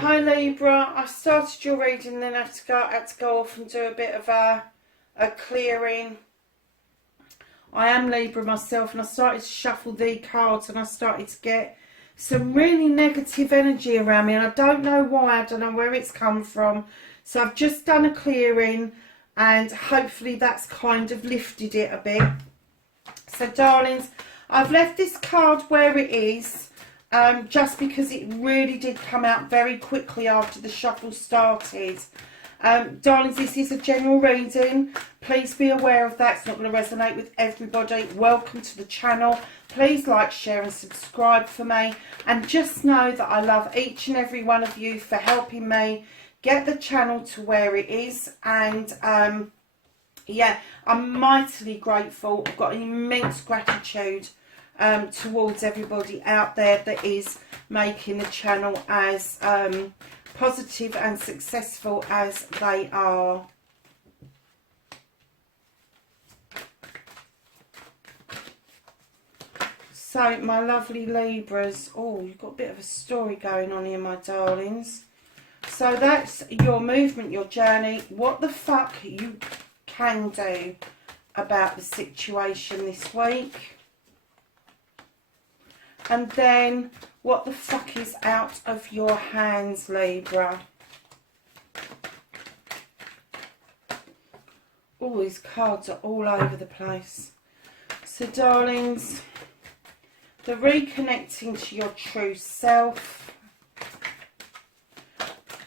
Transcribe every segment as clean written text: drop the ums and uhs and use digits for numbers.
Hi Libra, I started your reading, then I had to go off and do a bit of a clearing. I am Libra myself, and I started to shuffle the cards, and I started to get some really negative energy around me, and I don't know why, I don't know where it's come from. So I've just done a clearing, and hopefully that's kind of lifted it a bit. So darlings, I've left this card where it is, just because it really did come out very quickly after the shuffle started. Darlings, this is a general reading. Please be aware of that. It's not going to resonate with everybody. Welcome to the channel. Please like, share and subscribe for me. And just know that I love each and every one of you for helping me get the channel to where it is. And yeah, I'm mightily grateful. I've got immense gratitude towards everybody out there that is making the channel as positive and successful as they are. So my lovely Libras, oh, you've got a bit of a story going on here, my darlings. So that's your movement, your journey, what the fuck you can do about the situation this week. And then, what the fuck is out of your hands, Libra? All these cards are all over the place. So, darlings, the reconnecting to your true self.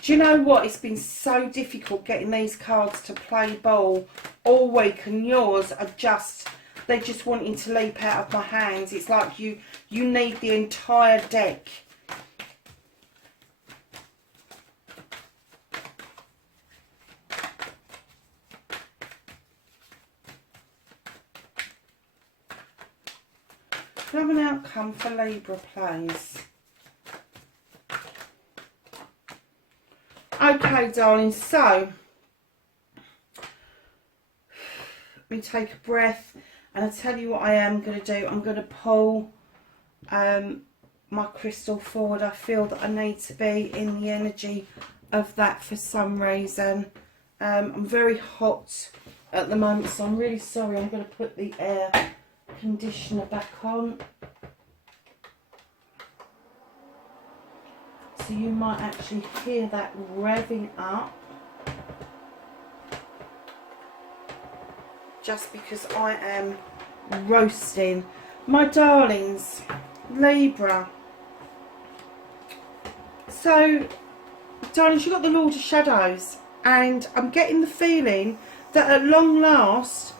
Do you know what? It's been so difficult getting these cards to play ball all week, and yours are just... they're just wanting to leap out of my hands. It's like you need the entire deck. Can I have an outcome for Libra, please? Okay, darling, so let me take a breath. And I'll tell you what I am going to do. I'm going to pull my crystal forward. I feel that I need to be in the energy of that for some reason. I'm very hot at the moment, so I'm really sorry. I'm going to put the air conditioner back on. So you might actually hear that revving up. Just because I am roasting. My darlings, Libra. So, darlings, you've got the Lord of Shadows, and I'm getting the feeling that at long last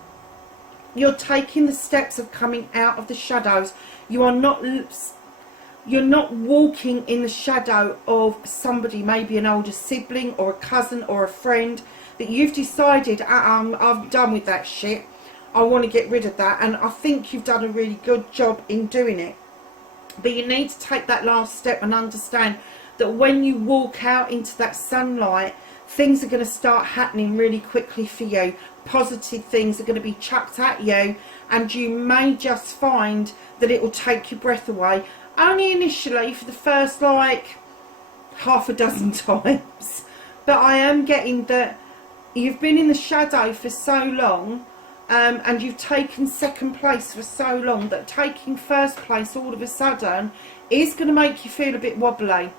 you're taking the steps of coming out of the shadows. You're not walking in the shadow of somebody, maybe an older sibling or a cousin or a friend, that you've decided, I'm done with that shit. I want to get rid of that. And I think you've done a really good job in doing it. But you need to take that last step and understand that when you walk out into that sunlight, things are going to start happening really quickly for you. Positive things are going to be chucked at you, and you may just find that it will take your breath away. Only initially, for the first like half a dozen times. But I am getting that you've been in the shadow for so long, and you've taken second place for so long, that taking first place all of a sudden is going to make you feel a bit wobbly.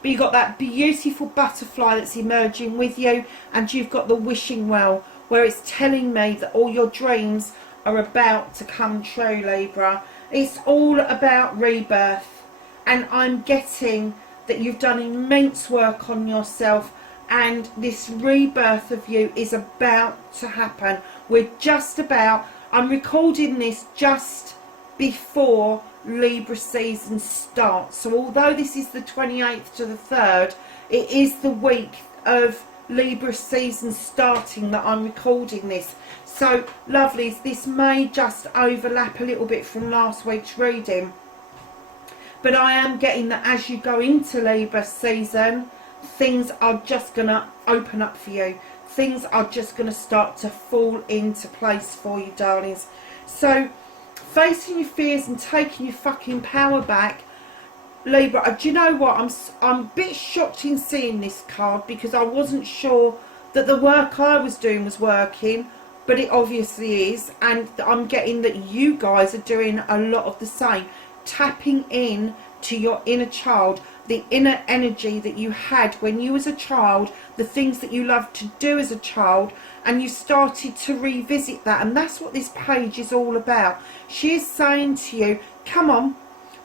But you've got that beautiful butterfly that's emerging with you, and you've got the wishing well, where it's telling me that all your dreams are about to come true, Libra. It's all about rebirth, and I'm getting that you've done immense work on yourself, and this rebirth of you is about to happen. We're just about, I'm recording this just before Libra season starts. So although this is the 28th to the 3rd, it is the week of Libra season starting that I'm recording this. So lovelies, this may just overlap a little bit from last week's reading, but I am getting that as you go into Libra season, things are just going to open up for you. Things are just going to start to fall into place for you, darlings. So facing your fears and taking your fucking power back, Libra, do you know what? I'm a bit shocked in seeing this card because I wasn't sure that the work I was doing was working, but it obviously is, and I'm getting that you guys are doing a lot of the same, tapping in to your inner child, the inner energy that you had when you was a child, the things that you loved to do as a child, and you started to revisit that. And that's what this page is all about. She is saying to you, come on,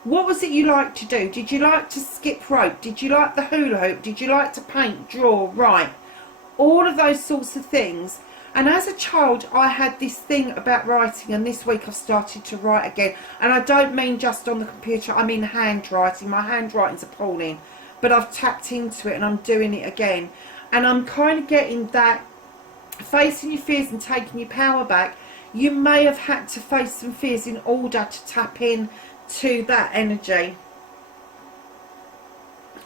what was it you liked to do? Did you like to skip rope? Did you like the hula hoop? Did you like to paint, draw, write? All of those sorts of things. And as a child, I had this thing about writing, and this week I've started to write again. And I don't mean just on the computer, I mean handwriting. My handwriting's appalling, but I've tapped into it and I'm doing it again. And I'm kind of getting that, facing your fears and taking your power back. You may have had to face some fears in order to tap in to that energy.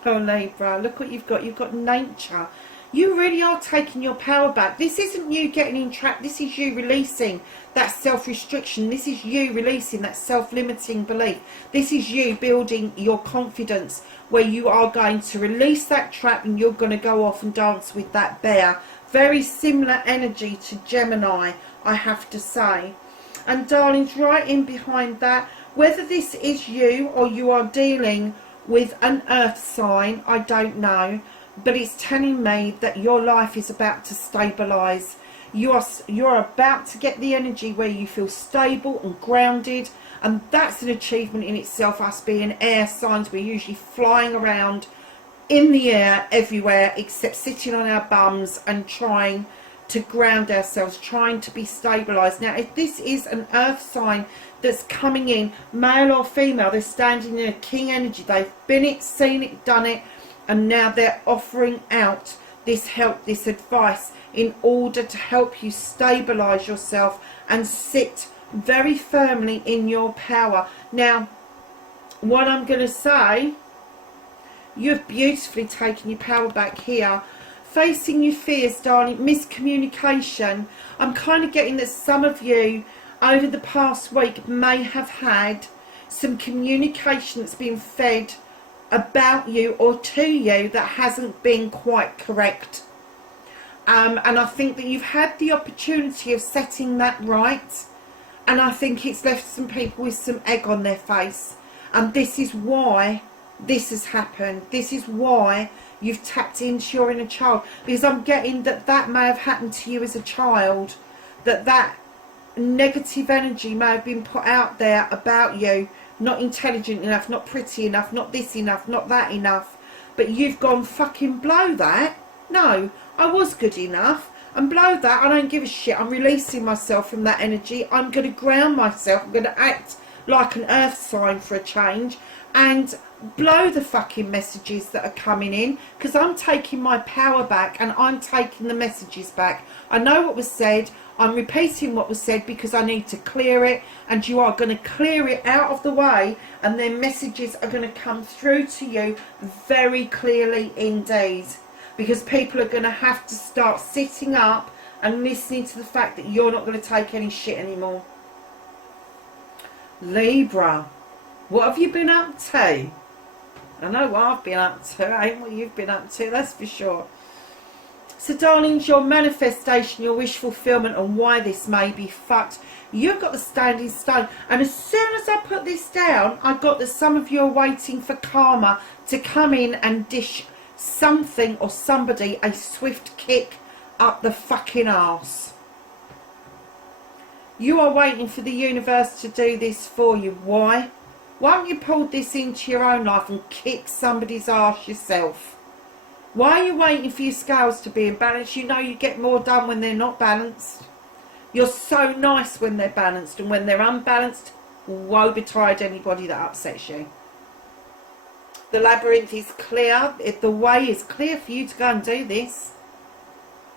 Oh, Libra, look what you've got. You've got nature. You really are taking your power back. This isn't you getting entrapped. This is you releasing that self-restriction. This is you releasing that self-limiting belief. This is you building your confidence, where you are going to release that trap and you're going to go off and dance with that bear. Very similar energy to Gemini, I have to say. And darlings, right in behind that, whether this is you or you are dealing with an earth sign, I don't know. But it's telling me that your life is about to stabilise. You're about to get the energy where you feel stable and grounded, and that's an achievement in itself. Us being air signs, we're usually flying around in the air everywhere except sitting on our bums and trying to ground ourselves, trying to be stabilised. Now, if this is an earth sign that's coming in, male or female, they're standing in a king energy. They've been it, seen it, done it, and now they're offering out this help, this advice, in order to help you stabilise yourself and sit very firmly in your power. Now, what I'm going to say, you've beautifully taken your power back here. Facing your fears, darling, miscommunication. I'm kind of getting that some of you over the past week may have had some communication that's been fed about you or to you that hasn't been quite correct. And I think that you've had the opportunity of setting that right, and I think it's left some people with some egg on their face, and this is why this has happened. This is why you've tapped into your inner child, because I'm getting that that may have happened to you as a child, that negative energy may have been put out there about you. Not intelligent enough, not pretty enough, not this enough, not that enough. But you've gone, fucking blow that. No, I was good enough. And blow that, I don't give a shit. I'm releasing myself from that energy. I'm going to ground myself. I'm going to act like an earth sign for a change. And blow the fucking messages that are coming in. Because I'm taking my power back and I'm taking the messages back. I know what was said. I'm repeating what was said because I need to clear it, and you are going to clear it out of the way, and then messages are going to come through to you very clearly indeed, because people are going to have to start sitting up and listening to the fact that you're not going to take any shit anymore. Libra, what have you been up to? I know what I've been up to, ain't what you've been up to, that's for sure. So darlings, your manifestation, your wish fulfillment, and why this may be fucked. You've got the standing stone. And as soon as I put this down, I got that some of you are waiting for karma to come in and dish something or somebody a swift kick up the fucking arse. You are waiting for the universe to do this for you. Why? Why haven't you pulled this into your own life and kicked somebody's arse yourself? Why are you waiting for your scales to be in balance? You know you get more done when they're not balanced. You're so nice when they're balanced, and when they're unbalanced, woe betide anybody that upsets you. The labyrinth is clear. The way is clear for you to go and do this.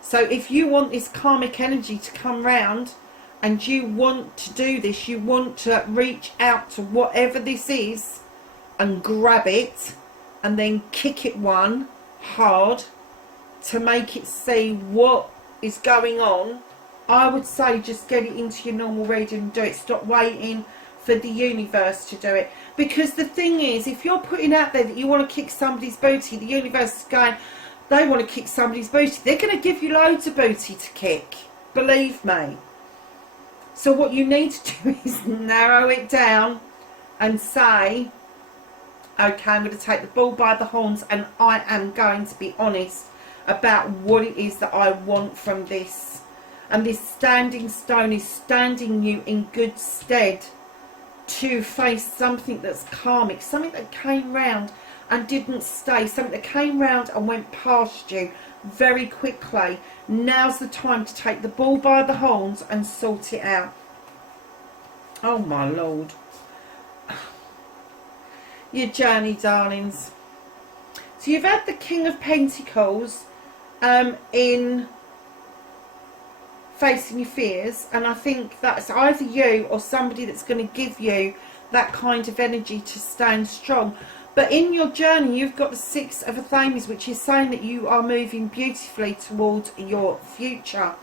So if you want this karmic energy to come round, and you want to do this, you want to reach out to whatever this is and grab it and then kick it one hard to make it see what is going on, I would say just get it into your normal reading and do it. Stop waiting for the universe to do it. Because the thing is, if you're putting out there that you want to kick somebody's booty, the universe is going, they want to kick somebody's booty. They're going to give you loads of booty to kick. Believe me. So what you need to do is narrow it down and say, okay, I'm going to take the bull by the horns and I am going to be honest about what it is that I want from this. And this standing stone is standing you in good stead to face something that's karmic, something that came round and didn't stay, something that came round and went past you very quickly. Now's the time to take the bull by the horns and sort it out. Oh my Lord. Your journey, darlings. So you've had the King of Pentacles in facing your fears, and I think that's either you or somebody that's going to give you that kind of energy to stand strong. But in your journey, you've got the Six of Athames, which is saying that you are moving beautifully towards your future.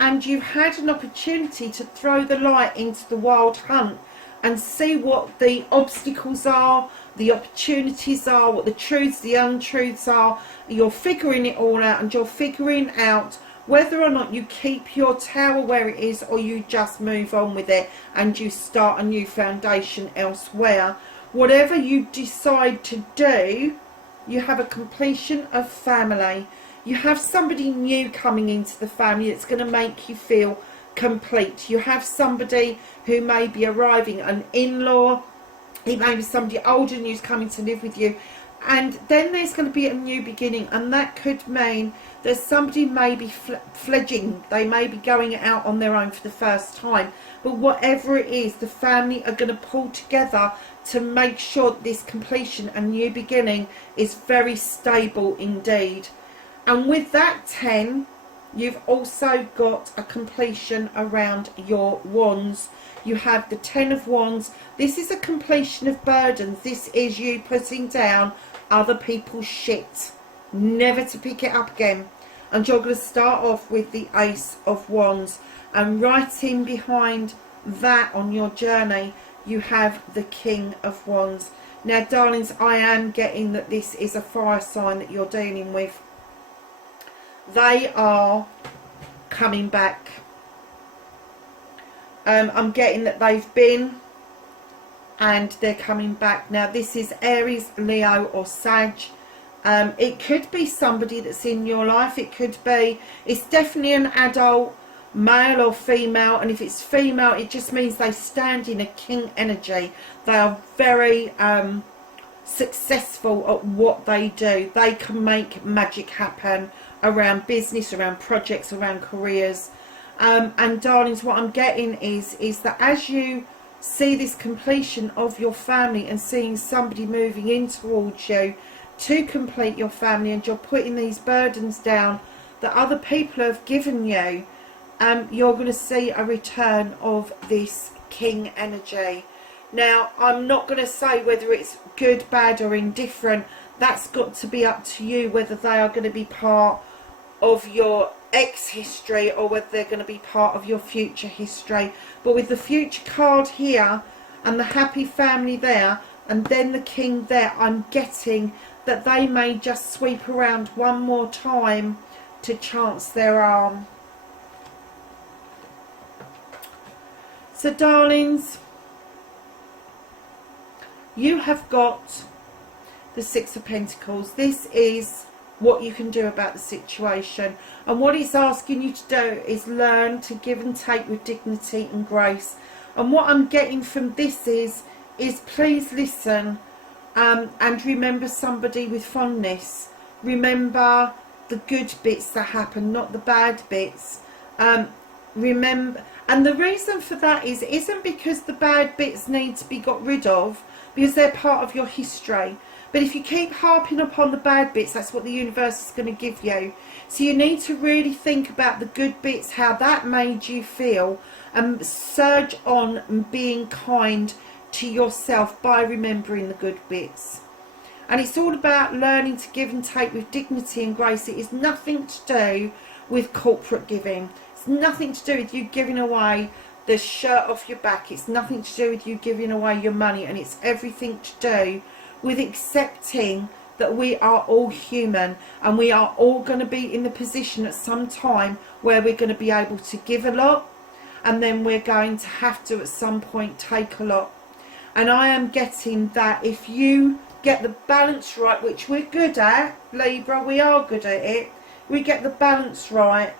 And you've had an opportunity to throw the light into the wild hunt and see what the obstacles are, the opportunities are, what the truths, the untruths are. You're figuring it all out, and you're figuring out whether or not you keep your tower where it is or you just move on with it and you start a new foundation elsewhere. Whatever you decide to do, you have a completion of family. You have somebody new coming into the family that's going to make you feel complete. You have somebody who may be arriving, an in-law. It may be somebody older than you who's coming to live with you. And then there's going to be a new beginning, and that could mean that somebody may be fledging. They may be going out on their own for the first time. But whatever it is, the family are going to pull together to make sure that this completion and new beginning is very stable indeed. And with that 10, you've also got a completion around your wands. You have the 10 of Wands. This is a completion of burdens. This is you putting down other people's shit, never to pick it up again. And you're going to start off with the Ace of Wands, and right in behind that on your journey you have the King of Wands. Now darlings, I am getting that this is a fire sign that you're dealing with. They are coming back. I'm getting that they've been and they're coming back. Now this is Aries, Leo or Sag. It could be somebody that's in your life. It could be, it's definitely an adult, male or female, and if it's female it just means they stand in a king energy. They are very successful at what they do. They can make magic happen around business, around projects, around careers. And darlings, what I'm getting is that as you see this completion of your family and seeing somebody moving in towards you to complete your family, and you're putting these burdens down that other people have given you, you're going to see a return of this king energy. Now I'm not going to say whether it's good, bad or indifferent. That's got to be up to you, whether they are going to be part of your ex history or whether they're going to be part of your future history. But with the future card here and the happy family there and then the king there, I'm getting that they may just sweep around one more time to chance their arm. So darlings, you have got the Six of Pentacles. This is what you can do about the situation, and what it's asking you to do is learn to give and take with dignity and grace. And what I'm getting from this is please listen and remember somebody with fondness. Remember the good bits that happen, not the bad bits. Remember, and the reason for that isn't because the bad bits need to be got rid of, because they're part of your history. But if you keep harping upon the bad bits, that's what the universe is going to give you. So you need to really think about the good bits, how that made you feel, and surge on and being kind to yourself by remembering the good bits. And it's all about learning to give and take with dignity and grace. It is nothing to do with corporate giving. It's nothing to do with you giving away the shirt off your back. It's nothing to do with you giving away your money, and it's everything to do with accepting that we are all human, and we are all going to be in the position at some time where we're going to be able to give a lot, and then we're going to have to at some point take a lot. And I am getting that if you get the balance right, which we're good at, Libra, we are good at it, we get the balance right,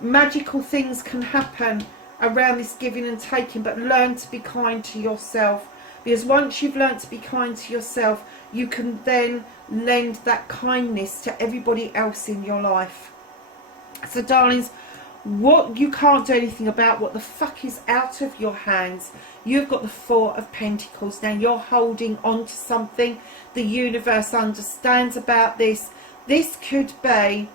magical things can happen around this giving and taking. But learn to be kind to yourself, because once you've learned to be kind to yourself, you can then lend that kindness to everybody else in your life. So darlings, what you can't do anything about, what the fuck is out of your hands, you've got the Four of Pentacles. Now you're holding on to something. The universe understands about this. This could be,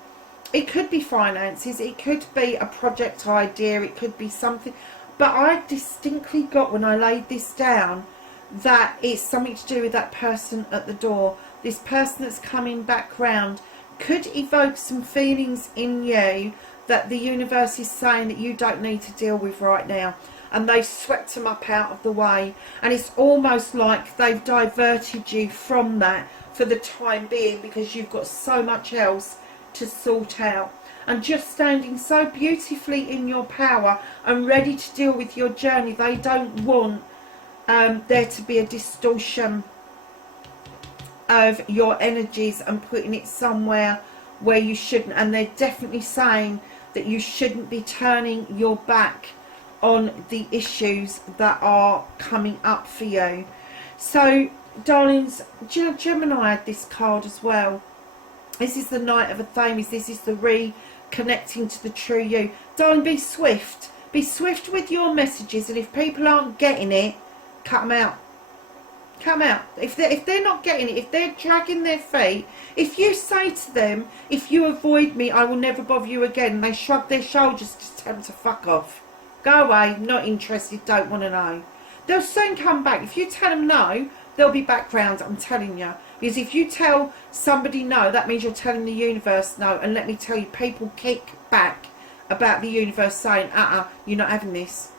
it could be finances, it could be a project idea, it could be something, but I distinctly got when I laid this down that it's something to do with that person at the door. This person that's coming back round could evoke some feelings in you that the universe is saying that you don't need to deal with right now, and they've swept them up out of the way, and it's almost like they've diverted you from that for the time being, because you've got so much else to sort out, and just standing so beautifully in your power and ready to deal with your journey. They don't want there to be a distortion of your energies and putting it somewhere where you shouldn't, and they're definitely saying that you shouldn't be turning your back on the issues that are coming up for you. So darlings, Gemini had this card as well. This is the Knight of Athames. This is the reconnecting to the true you. Darling, be swift. Be swift with your messages, and if people aren't getting it, cut them out. Cut them out. If they're not getting it, if they're dragging their feet, if you say to them, if you avoid me, I will never bother you again, and they shrug their shoulders, just tell them to fuck off. Go away, not interested, don't want to know. They'll soon come back. If you tell them no, they'll be back round, I'm telling you. Because if you tell somebody no, that means you're telling the universe no. And let me tell you, people kick back about the universe saying, you're not having this.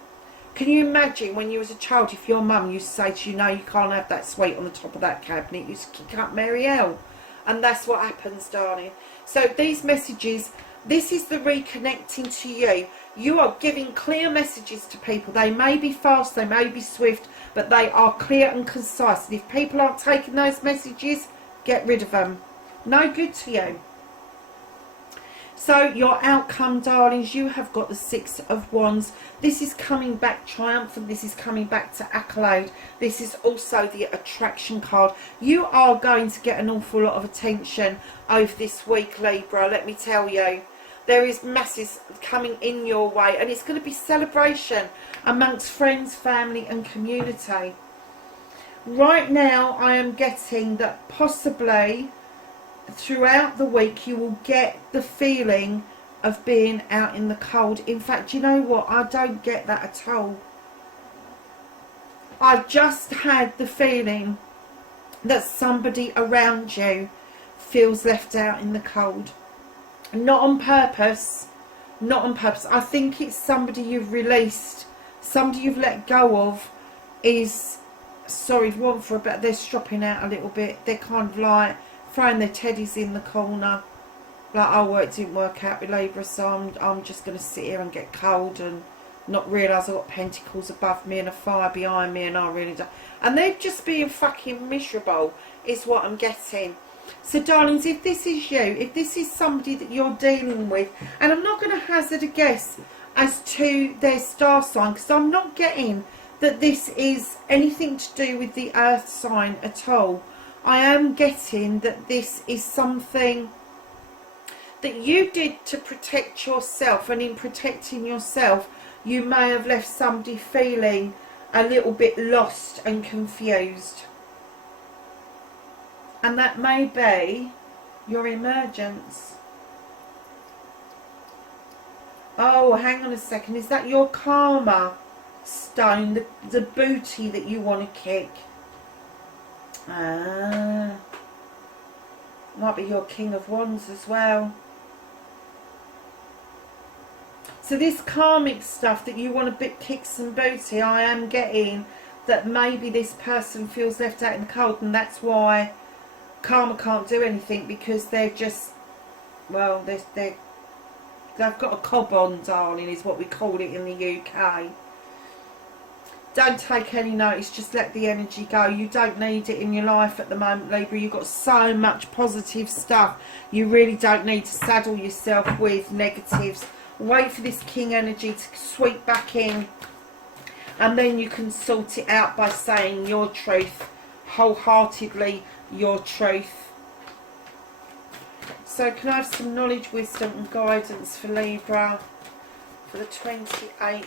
Can you imagine when you was a child, if your mum used to say to you, no, you can't have that sweet on the top of that cabinet, you used to kick up Mary L. And that's what happens, darling. So these messages, this is the reconnecting to you. You are giving clear messages to people. They may be fast, they may be swift, but they are clear and concise. And if people aren't taking those messages, get rid of them. No good to you. So your outcome, darlings, you have got the Six of Wands. This is coming back triumphant. This is coming back to accolade. This is also the attraction card. You are going to get an awful lot of attention over this week, Libra, let me tell you. There is masses coming in your way, and it's going to be celebration amongst friends, family and community. Right now I am getting that possibly throughout the week you will get the feeling of being out in the cold. In fact, you know what? I don't get that at all. I've just had the feeling that somebody around you feels left out in the cold. Not on purpose. Not on purpose. I think it's somebody you've released, somebody you've let go of is, sorry for a bit, they're stropping out a little bit. They're kind of like throwing their teddies in the corner, like, oh well, it didn't work out with Libra, so I'm just going to sit here and get cold and not realise I've got pentacles above me and a fire behind me, and I really don't. And they're just being fucking miserable is what I'm getting. So darlings, if this is you, if this is somebody that you're dealing with, and I'm not going to hazard a guess as to their star sign, because I'm not getting that this is anything to do with the earth sign at all. I am getting that this is something that you did to protect yourself, and in protecting yourself you may have left somebody feeling a little bit lost and confused. And that may be your emergence. Oh, hang on a second. Is that your karma stone? The booty that you want to kick? Might be your King of Wands as well. So this karmic stuff that you want a bit kicks and booty, I am getting that maybe this person feels left out in the cold, and that's why karma can't do anything, because they're just, well, they've got a cob on, darling, is what we call it in the UK. Don't take any notice, just let the energy go. You don't need it in your life at the moment, Libra. You've got so much positive stuff. You really don't need to saddle yourself with negatives. Wait for this king energy to sweep back in, and then you can sort it out by saying your truth, wholeheartedly your truth. So can I have some knowledge, wisdom and guidance for Libra for the 28th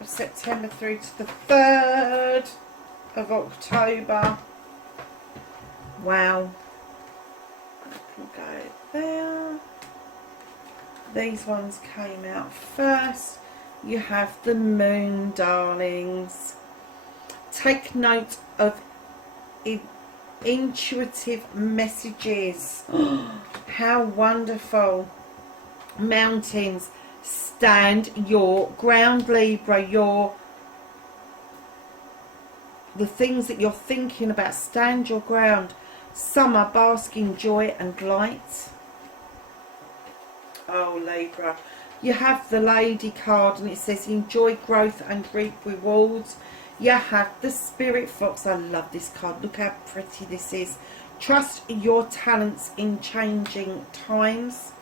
of September through to the 3rd of October? Wow. I can go there. These ones came out first. You have the moon, darlings. Take note of intuitive messages. How wonderful. Mountains. Stand your ground, Libra. The things that you're thinking about, stand your ground. Summer, bask in joy and light. Oh, Libra. You have the Lady card, and it says enjoy growth and reap rewards. You have the Spirit Fox. I love this card. Look how pretty this is. Trust your talents in changing times.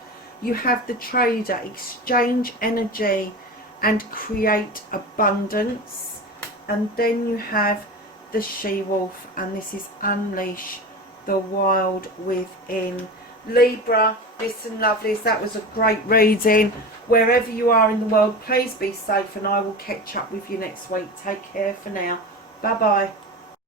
You have the Trader. Exchange energy and create abundance. And then you have the She-Wolf, and this is unleash the wild within. Libra, listen, lovelies, that was a great reading. Wherever you are in the world, please be safe, and I will catch up with you next week. Take care for now. Bye bye.